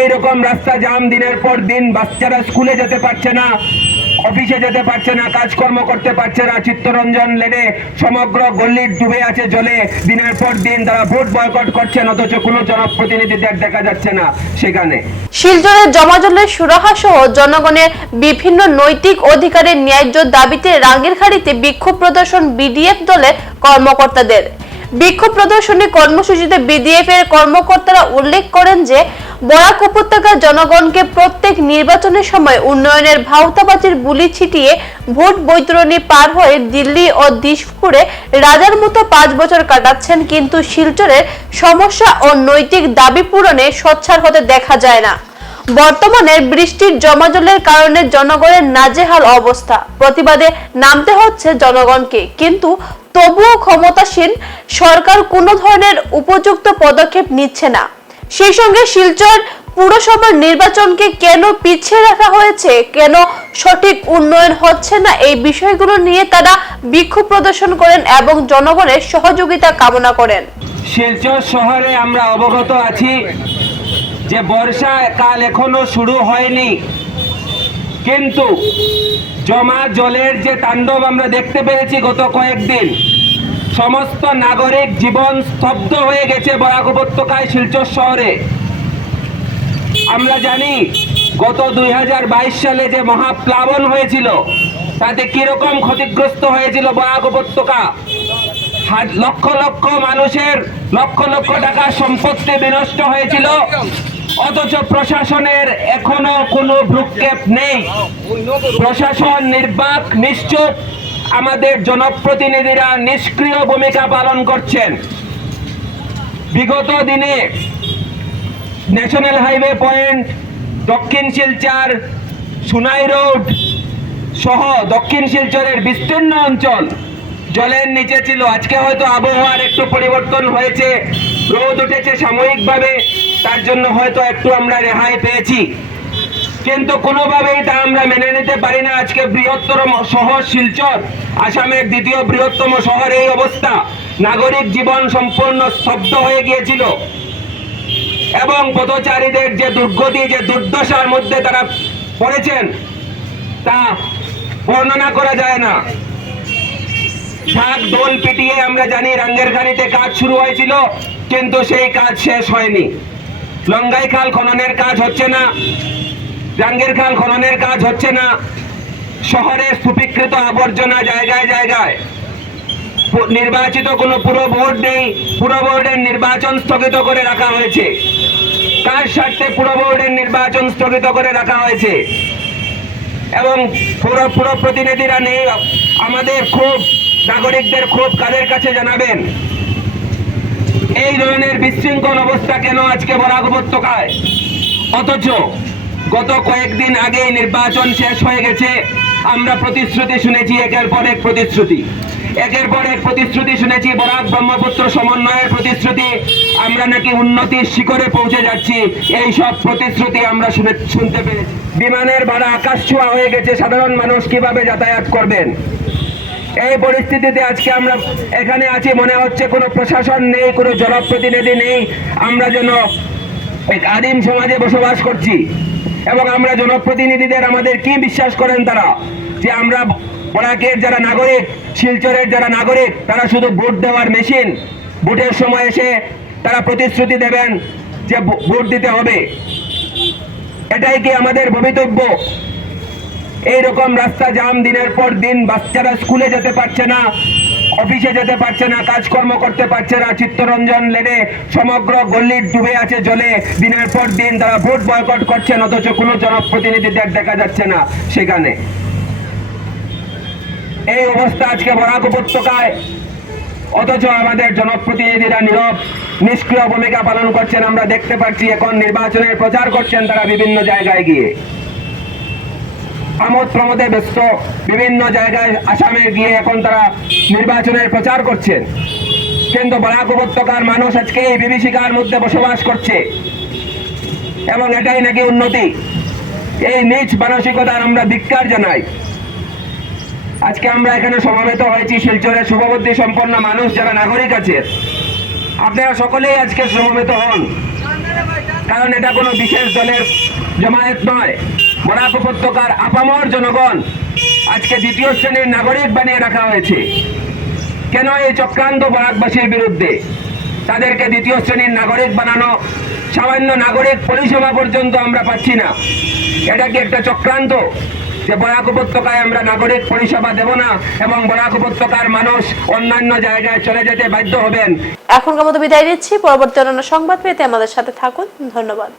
এই রকম রাস্তা জাম দিনের পর দিন বাচ্চারা স্কুলে যেতে পারছে না, অফিসে যেতে পারছে না, কাজকর্ম করতে পারছে না, চিত্তরঞ্জন লেনে সমগ্র গল্লির ডুবে আছে জলে। দিনের পর দিন তারা ভোট বয়কট করছেন অথচ কোনো জনপ্রতিনিধিদের দেখা যাচ্ছে না সেখানে। শিলচরের জমাজলের সুরাহা সহ জনগণের বিভিন্ন নৈতিক অধিকারের ন্যায্য দাবিতে রাঙ্গিরখাড়িতে বিক্ষোভ প্রদর্শন বিডিএফ দলের কর্মকর্তাদের। বিক্ষোভ প্রদর্শনী কর্মসূচিতে বিডিএফ এর কর্মকর্তারা উল্লেখ করেন যে, বরাক উপত্যকার জনগণকে প্রত্যেক নির্বাচনের সময় উন্নয়নের ভাওতাবাজির বুলি ছিটিয়ে ভোট বৈতরণী পার হয়ে দিল্লি ও দিশপুরে রাজার মতো পাঁচ বছর কাটাচ্ছেন, কিন্তু শিলচরের সমস্যা ও নৈতিক দাবি পূরণে সোচ্চার হতে দেখা যায় না। বর্তমানে বৃষ্টির জমাজলের কারণে জনগণের নাজেহাল অবস্থা। প্রতিবাদে নামতে হচ্ছে জনগণকে। কিন্তু তবুও ক্ষমতাসীন সরকার কোনো ধরনের উপযুক্ত পদক্ষেপ নিচ্ছে না। সেই সঙ্গে শিলচর পুরসভার নির্বাচনকে কেন পিছিয়ে রাখা হয়েছে, কেন সঠিক উন্নয়ন হচ্ছে না, এই বিষয়গুলো নিয়ে তারা বিক্ষোভ প্রদর্শন করেন এবং জনগণের সহযোগিতা কামনা করেন। শিলচর শহরে আমরা অবগত আছি যে বর্ষা বর্ষাকাল এখনও শুরু হয়নি। কিন্তু জমা জলের যে তাণ্ডব আমরা দেখতে পেয়েছি গত কয়েকদিন, সমস্ত নাগরিক জীবন স্তব্ধ হয়ে গেছে বরাক উপত্যকায় শিলচর শহরে। আমরা জানি গত দুই হাজার বাইশ সালে যে মহাপ্লাবন হয়েছিল, তাতে কীরকম ক্ষতিগ্রস্ত হয়েছিল বরাক উপত্যকা? লক্ষ লক্ষ মানুষের লক্ষ লক্ষ টাকার সম্পত্তি বিনষ্ট হয়েছিল। অথচ প্রশাসনের এখনও কোনো ভ্রুক্ষেপ নেই। প্রশাসন নির্বাক, নিশ্চুপ, আমাদের জনপ্রতিনিধিরা নিষ্ক্রিয় ভূমিকা পালন করছেন। বিগত দিনে ন্যাশনাল হাইওয়ে পয়েন্ট, দক্ষিণ শিলচর, সুনাই রোড সহ দক্ষিণ শিলচরের বিস্তীর্ণ অঞ্চল জলের নিচে ছিল। আজকে হয়তো আবহাওয়ার একটু পরিবর্তন হয়েছে, রোদ উঠেছে সাময়িকভাবে। তার জন্য হয়তো একটু আমরা রেহাই পেয়েছি। কিন্তু কোনোভাবেই তা আমরা মেনে নিতে পারি না। আজকে বৃহত্তর শহর শিলচর, আসামের দ্বিতীয় বৃহত্তম শহর এই অবস্থা। নাগরিক জীবন সম্পূর্ণ স্তব্ধ হয়ে গিয়েছিল। এবং পথচারীদের যে দুর্গতি, যে দুর্দশার মধ্যে তারা পড়েছেন, তা বর্ণনা করা যায় না। ঢাক দোল পিটিয়ে আমরা জানি রাঙ্গের খানিতে কাজ শুরু হয়েছিল, কিন্তু সেই কাজ শেষ হয়নি। লঙ্গাই খাল খননের কাজ হচ্ছে না জাঙ্গের খাল খননের কাজ হচ্ছে না, শহরে স্তূপীকৃত আবর্জনা জায়গায় জায়গায় নির্বাচিত কোনো পুরো বোর্ড নেই, পুরো বোর্ডের নির্বাচন স্থগিত করে রাখা হয়েছে। কার স্বার্থে পুরো বোর্ডের নির্বাচন স্থগিত করে রাখা হয়েছে? এবং পুরো পুরো প্রতিনিধিরা নেই, আমাদের খুব, নাগরিকদের খুব কাদের কাছে জানাবেন? এই ধরনের বিশৃঙ্খল অবস্থা কেন আজকে বরাক উপত্যকায়? অথচ গত কয়েকদিন আগেই নির্বাচন শেষ হয়ে গেছে, আমরা প্রতিশ্রুতি শুনেছি, একের পর এক প্রতিশ্রুতি। একের পর এক প্রতিশ্রুতি শুনেছি, বরাক ব্রহ্মপুত্র সমন্বয়ের প্রতিশ্রুতি, আমরা নাকি উন্নতির শিখরে পৌঁছে যাচ্ছি, এই সব প্রতিশ্রুতি আমরা শুনে, শুনতে পেরেছি বিমানের ভাড়া আকাশ ছোঁয়া হয়ে গেছে, সাধারণ মানুষ কীভাবে যাতায়াত করবেন? এই পরিস্থিতিতে আজকে আমরা এখানে আছি, মনে হচ্ছে কোনো প্রশাসন নেই, কোনো জনপ্রতিনিধি নেই। আমরা যেন এক আদিম সমাজে বসবাস করছি এবং আমরা জনপ্রতিনিধিদের আমাদের কি বিশ্বাস করেন তারা? যে আমরা বরাকের যারা নাগরিক, শিলচরের যারা নাগরিক, তারা শুধু ভোট দেওয়ার মেশিন। ভোটের সময় এসে তারা প্রতিশ্রুতি দেবেন যে ভোট দিতে হবে। এটাই কি আমাদের ভবিতব্য? এই রকম রাস্তা জাম দিনের পর দিন বাচ্চারা স্কুলে যেতে পারছে না, অফিসে যেতে পারছে না, কাজকর্ম করতে পারছে না। চিত্তরঞ্জন লেনে সমগ্র গল্লির ডুবে আছে জলে। দিনের পর দিন তারা ভোট বয়কট করছেন, অথচ কোনো জনপ্রতিনিধিদের দেখা যাচ্ছে না সেখানে। এই অবস্থা আজকে বরাক উপত্যকায়। অথচ আমাদের জনপ্রতিনিধিরা নীরব, নিষ্ক্রিয় ভূমিকা পালন করছেন। আমরা দেখতে পাচ্ছি, এখন নির্বাচনের প্রচার করছেন তারা বিভিন্ন জায়গায় গিয়ে। আমোদ প্রমোদে ব্যস্ত বিভিন্ন জায়গায় আসামে গিয়ে এখন তারা নির্বাচনের প্রচার করছেন। কিন্তু বরাক উপত্যকার মানুষ আজকে এই বিভীষিকার মধ্যে বসবাস করছে। এবং এটাই নাকি উন্নতি। এই নিজ মানসিকতার আমরা ধিক্কার জানাই। আজকে আমরা এখানে সমাবেত হয়েছি শিলচরের শুভবুদ্ধি সম্পন্ন মানুষ যারা নাগরিক আছে। আপনারা সকলেই আজকে সমবেত হন। কারণ এটা কোনো বিশেষ দলের জমায়েত নয়। বরাক উপত্যকার আপামর জনগণ আজকে দ্বিতীয় শ্রেণির নাগরিক বানিয়ে রাখা হয়েছে। কেন এই চক্রান্ত বরাকবাসীর বিরুদ্ধে? তাদেরকে দ্বিতীয় শ্রেণির নাগরিক বানানো, সামান্য নাগরিক পরিষেবা পর্যন্ত আমরা পাচ্ছি না। এটা কি একটা চক্রান্ত? যে বরাক উপত্যকায় আমরা নাগরিক পরিষেবা দেব না এবং বরাক উপত্যকার মানুষ অন্যান্য জায়গায় চলে যেতে বাধ্য হবেন? এখনকার মতো বিদায় দিচ্ছি পরবর্তী অন্যান্য সংবাদ পেতে আমাদের সাথে থাকুন। ধন্যবাদ।